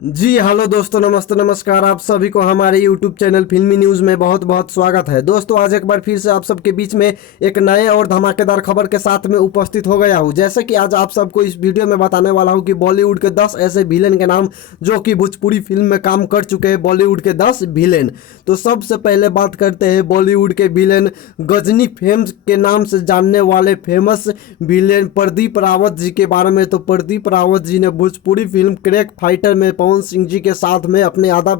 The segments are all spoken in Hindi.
जी हेलो दोस्तों, नमस्ते नमस्कार। आप सभी को हमारे यूट्यूब चैनल फिल्मी न्यूज़ में बहुत बहुत स्वागत है। दोस्तों आज एक बार फिर से आप सबके बीच में एक नए और धमाकेदार खबर के साथ में उपस्थित हो गया हूं। जैसे कि आज आप सबको इस वीडियो में बताने वाला हूं कि बॉलीवुड के 10 ऐसे विलेन के नाम जो कि भोजपुरी फिल्म में काम कर चुके हैं। बॉलीवुड के 10 विलेन। तो सबसे पहले बात करते हैं बॉलीवुड के विलेन गजनी फिल्म के नाम से जानने वाले फेमस विलेन प्रदीप रावत जी के बारे में। तो प्रदीप रावत जी ने भोजपुरी फिल्म क्रैक फाइटर में पवन सिंह जी के साथ में अपने आधा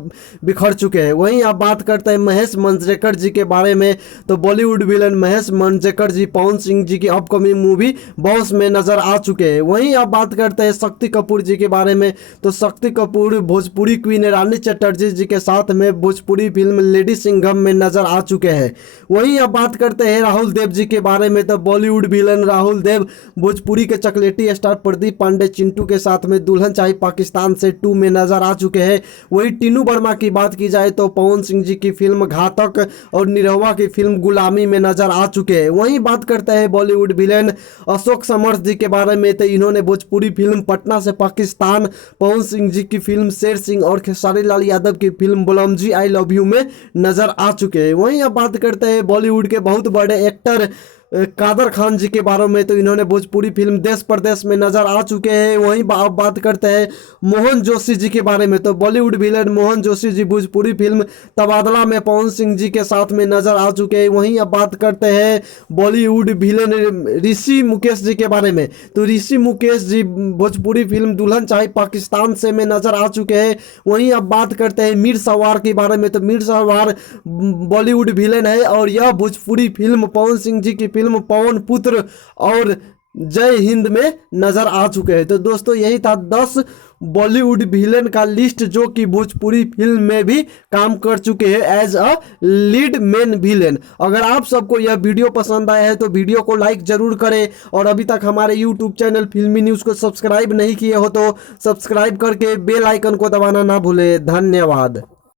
बिखर चुके हैं। वहीं आप बात करते हैं महेश मांजरेकर जी के बारे में। तो बॉलीवुड विलन महेश मांजरेकर जी पवन सिंह जी की अपकमिंग मूवी बॉस में नजर आ चुके हैं। वहीं आप बात करते हैं शक्ति कपूर जी के बारे में। तो शक्ति कपूर भोजपुरी क्वीन रानी चटर्जी जी के साथ में भोजपुरी फिल्म लेडी सिंघम में नजर आ चुके हैं। वहीं आप बात करते हैं राहुल देव जी के बारे में। तो बॉलीवुड विलन राहुल देव भोजपुरी के चॉकलेटी स्टार प्रदीप पांडे चिंटू के साथ में दुल्हन चाहे पाकिस्तान से 2 में नजर आ चुके हैं। वहीं टीनू वर्मा की बात की जाए तो पवन सिंह जी की फिल्म घातक और निरहुआ की फिल्म गुलामी में नजर आ चुके हैं। वहीं बात करते हैं बॉलीवुड विलेन अशोक समर्थ जी के बारे में। तो इन्होंने भोजपुरी फिल्म पटना से पाकिस्तान, पवन सिंह जी की फिल्म शेर सिंह और खेसारी लाल यादव की फिल्म बलमजी आई लव यू में नजर आ चुके हैं। वहीं अब बात करते हैं बॉलीवुड के बहुत बड़े एक्टर कादर खान जी के बारे में। तो इन्होंने भोजपुरी फिल्म देश परदेश में नजर आ चुके हैं। वहीं अब बात करते हैं मोहन जोशी जी के बारे में। तो बॉलीवुड विलेन मोहन जोशी जी भोजपुरी फिल्म तबादला में पवन सिंह जी के साथ में नजर आ चुके हैं। वहीं अब बात करते हैं बॉलीवुड विलेन ऋषि मुकेश जी के बारे में। तो ऋषि मुकेश जी भोजपुरी फिल्म दुल्हन चाहे पाकिस्तान से में नजर आ चुके हैं। वहीं अब बात करते हैं मीर सवार के बारे में। तो मीर सवार बॉलीवुड विलेन है और यह भोजपुरी फिल्म पवन सिंह जी की फिल्म पवन पुत्र और जय हिंद में नजर आ चुके हैं। तो दोस्तों यही था 10 बॉलीवुड विलेन का लिस्ट जो कि भोजपुरी फिल्म में भी काम कर चुके हैं as a lead main villain. अगर आप सबको यह वीडियो पसंद आया है तो वीडियो को लाइक जरूर करें और अभी तक हमारे यूट्यूब चैनल फिल्मी न्यूज़ को सब्सक्राइब नहीं किए हो तो सब्सक्राइब करके बेल आइकन को दबाना ना भूलें। धन्यवाद।